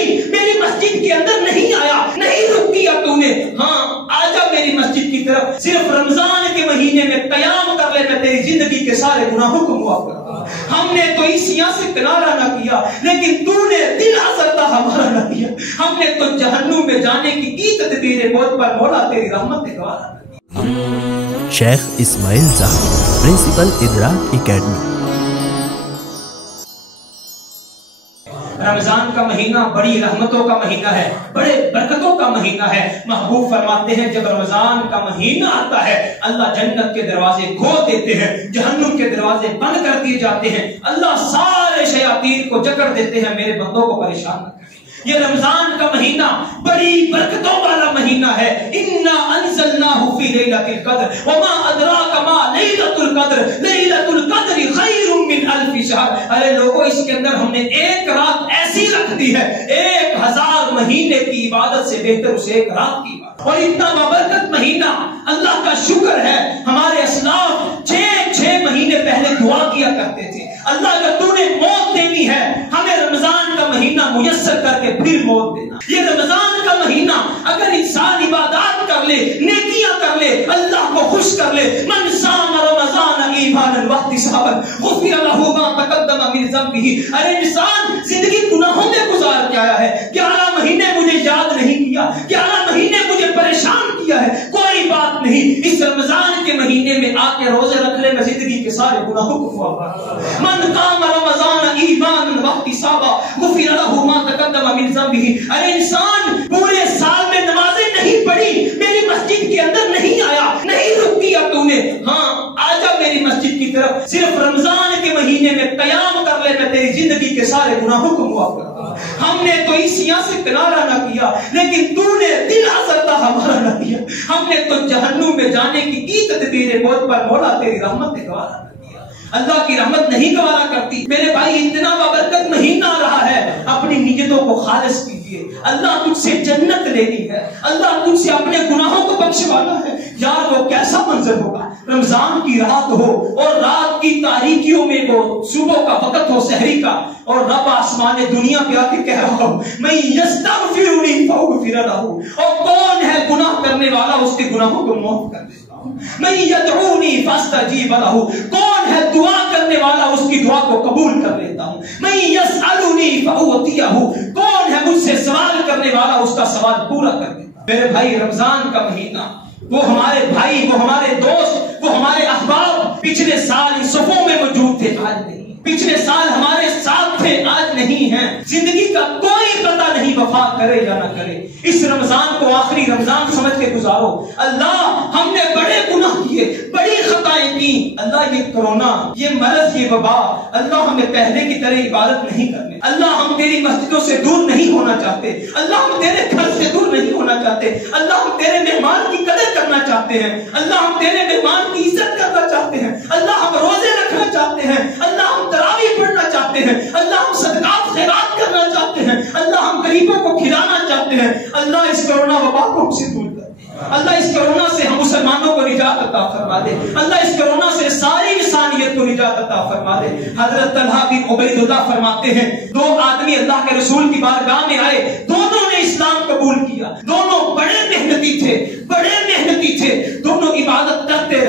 بڑی میری مسجد کے اندر نہیں آیا، نہیں رک دیا تو نے، ہاں آجا میری مسجد کی طرف، صرف رمضان کے مہینے میں قیام کر لے، میں تیری زندگی کے سارے گناہوں کو معاف کرتا ہوں۔ ہم نے تو عیسیاں سے کنارہ نہ کیا، لیکن تو نے دل حسرتا ہمارا نہ کیا، ہم نے تو جہنم میں جانے کی تدبیر موت پر مولا تیری رحمت نے گوارا نہ کیا۔ شیخ اسماعیل زاہد، پرنسپل ادراک اکیڈمی۔ رمضان کا مہینہ بڑی رحمتوں کا مہینہ ہے، بڑے برکتوں کا مہینہ ہے۔ محبوب فرماتے ہیں جب رمضان کا مہینہ آتا ہے اللہ جنت کے دروازے کھول دیتے ہیں، جہنم کے دروازے بند کر دیے جاتے ہیں، اللہ سارے شیاطین کو جکڑ دیتے ہیں، میرے بندوں کو پریشان نہ کریں۔ یہ رمضان کا مہینہ بڑی برکتوں والا مہینہ ہے۔ انا انزلناہ فی لیلۃ القدر وما ادراک ما لیلۃ القدر لیلۃ القدر خیر من الف شہر۔ ارے لوگوں، اس کے اندر ہم نے ایک رات ایسی رکھ دی ہے 1000 مہینے کی عبادت سے بہتر اسے ایک رات کی عبادت۔ اور اتنا بابرکت مہینہ، اللہ کا شکر ہے ہمارے اسلاف 6 مہینے پہلے دعا کیا کرتے تھے، اللہ اگر تو نے موت دینی ہے ہمیں رمضان کا مہینہ میسر کر کے پھر موت دینا۔ یہ رمضان کا مہینہ اگر انسان عبادات کر لے، نیکیاں کر لے، اللہ کو خوش کر لے، من صام رمضان ایمانا واحتسابا غفر له ما تقدم من ذنبه۔ ارے انسان زندگی گناہوں میں گزار کے آیا ہے، 11 مہینے مجھے یاد نہیں کیا، 11 مہینے مجھے پریشان کیا ہے، کوئی بات نہیں، اس رمضان کے مہینے میں آ کے روزے رکھ لے، میں زندگی کے سارے گناہوں کو معاف۔ من قام رمضان ایمانا واحتسابا غفر له ما تقدم من ذنبه۔ ارے انسان پورے سال میں نمازیں نہیں پڑھی، میری مسجد کے اندر نہیں آیا، نہیں رک دیا تو نے، ہاں آجا میری مسجد کی طرف، صرف رمضان کے مہینے میں قیام کر لے، میں تیری زندگی کے سارے گناہوں کو معاف کرتا ہوں۔ ہم نے تو عیسیاں سے کنارہ نہ کیا، لیکن تو نے دل حسرتا ہمارا نہ کیا، ہم نے تو جہنم میں جانے کی تدبیر موت پر مولا تیری رحمت نے گوارا نہ کیا۔ اللہ کی رحمت نہیں گوارا کرتی۔ میرے بھائی، اتنا بابرکت مہینہ آ رہا ہے، اپنی نیتوں کو خالص کیجیے، اللہ تجھ سے جنت لینی ہے، اللہ تجھ سے اپنے گناہوں کو بخشوانا ہے۔ یار وہ کیسا منظر ہوگا، رمضان کی رات ہو اور رات کی تاریکیوں میں وہ صبح کا وقت ہو سحری کا، اور رب آسمان دنیا پہ آ کے کہہ رہا ہوں میں یستغفرنی فاغفر لہ، اور کون ہے گناہ کرنے والا اس کے گناہوں کو معاف کر دیتا ہوں۔ میں یدعونی فاستجیب لہ، کون ہے دعا کرنے والا اس کی دعا کو قبول کر لیتا ہوں۔ میں یسألنی فاعطیہ، کون ہے مجھ سے سوال کرنے والا اس کا سوال پورا کر دیتا ہوں۔ میرے بھائی، رمضان کا مہینہ، وہ ہمارے بھائی، وہ ہمارے دوست، وہ ہمارے احباب پچھلے سال ان صفوں میں موجود تھے، آج نہیں، پچھلے سال ہمارے ساتھ تھے، آج نہیں ہیں، زندگی کا کوئی پتہ نہیں وفا کرے یا نہ کرے۔ اس رمضان کو آخری رمضان سمجھ کے گزارو۔ اللہ ہم نے بڑے گناہ کیے، بڑی خطائیں کی، اللہ یہ کرونا، یہ مرض، یہ وبا، اللہ ہمیں پہلے کی طرح عبادت نہیں کرنے، اللہ ہم تیری مسجدوں سے دور نہیں ہونا چاہتے، اللہ ہم تیرے گھر سے دور نہیں ہونا چاہتے، اللہ ہم تیرے مہمان کی قدر کرنا چاہتے ہیں، اللہ ہم تیرے مہمان کی عزت کرنا چاہتے ہیں، اللہ ہم روزے رکھنا چاہتے ہیں، اللہ ہم تراویح پڑھنا چاہتے ہیں، اللہ ہم صدقات خیرات کرنا چاہتے ہیں، اللہ ہم غریبوں کو کھلانا چاہتے ہیں۔ اللہ اس کرونا وبا کو ہم سے دور کر دے، اللہ اس کرونا سے ہم مسلمانوں کو نجات عطا فرما دے، اللہ اس کرونا سے ساری انسانیت کو نجات عطا فرما دے۔ حضرت طلحہ بن عبید اللہ فرماتے ہیں 2 آدمی اللہ کے رسول کی بارگاہ میں آئے، دونوں نے اسلام قبول کیا، دونوں بڑے محنتی تھے، بڑے محنتی تھے، دونوں عبادت کرتے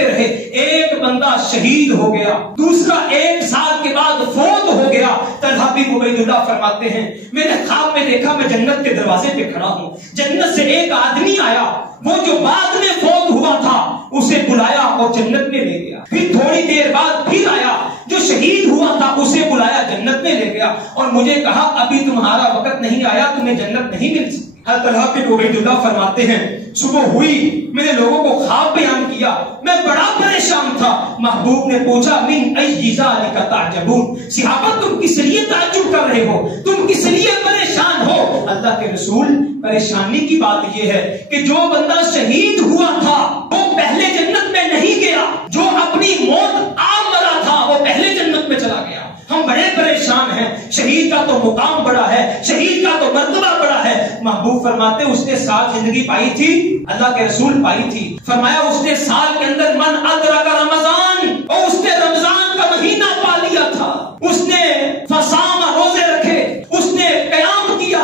رہے، ایک بندہ شہید ہو گیا، دوسرا 1 سال کے بعد فوت ہو گیا۔ طلحہ بن عبید اللہ فرماتے ہیں میں نے خواب میں دیکھا میں جنت کے دروازے پہ کھڑا ہوں، جنت سے ایک آدمی آیا، وہ جو بعد میں فوت ہوا تھا اسے بلایا اور جنت میں لے گیا، پھر تھوڑی دیر بعد پھر آیا، جو شہید ہوا تھا اسے بلایا، جنت میں لے گیا، اور مجھے کہا ابھی تمہارا وقت نہیں آیا، تمہیں جنت نہیں مل سکتی۔ حضرت طلحہ بن عبید اللہ فرماتے ہیں صبح ہوئی، میں نے لوگوں کو خواب بیان کیا، میں بڑا پریشان تھا، محبوب نے پوچھا من ای ذالک تعجبون، صحابہ تم کس لیے تعجب کر رہے ہو، تم کس لیے پریشان ہو؟ اللہ کے رسول، پریشانی کی بات یہ ہے کہ جو بندہ شہید ہوا تھا وہ پہلے جنت میں نہیں گیا، جو اپنی موت آ مرا تھا وہ پہلے جنت میں چلا گیا۔ ہم بڑے پریشان ہیں، شہید کا تو مقام بڑا ہے، شہید کا تو مرتبہ بڑا ہے۔ محبوب فرماتے اس نے سال زندگی پائی تھی، اللہ کے رسول پائی تھی، فرمایا اس نے سال کے اندر من ادرک رمضان، اور اس نے رمضان کا مہینہ پا لیا تھا، اس نے فصام، روزے رکھے، اس نے قیام کیا،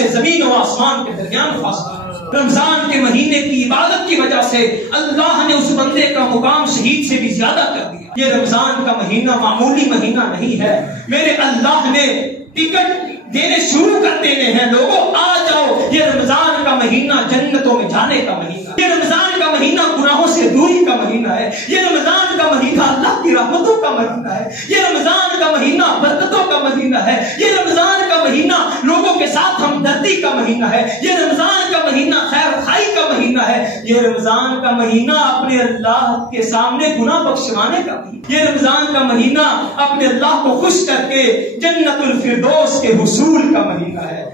جیسے زمین و آسمان کے درمیان فاصلہ۔ رمضان کے مہینے کی عبادت کی وجہ سے اللہ نے اس بندے کا مقام شہید سے بھی زیادہ کر دیا۔ یہ رمضان کا مہینہ معمولی مہینہ نہیں ہے، میرے اللہ نے ٹکٹ دینے شروع کر دینے ہیں، لوگوں آ جاؤ، یہ رمضان کا مہینہ جنتوں میں جانے کا مہینہ، یہ رمضان کا مہینہ گناہوں سے دوری کا مہینہ ہے، یہ رمضان کا مہینہ اللہ کی رحمتوں کا مہینہ ہے، یہ رمضان کا مہینہ برکتوں کا مہینہ ہے، یہ رمضان کا مہینہ لوگوں کے ساتھ ہمدردی کا مہینہ ہے، یہ رمضان کا مہینہ خیر خائی کا مہینہ ہے، یہ رمضان کا مہینہ اپنے اللہ کے سامنے گناہ بخشوانے کا مہینہ، یہ رمضان کا مہینہ اپنے اللہ کو خوش کر کے جنت الفردوس کے حصول کا مہینہ ہے۔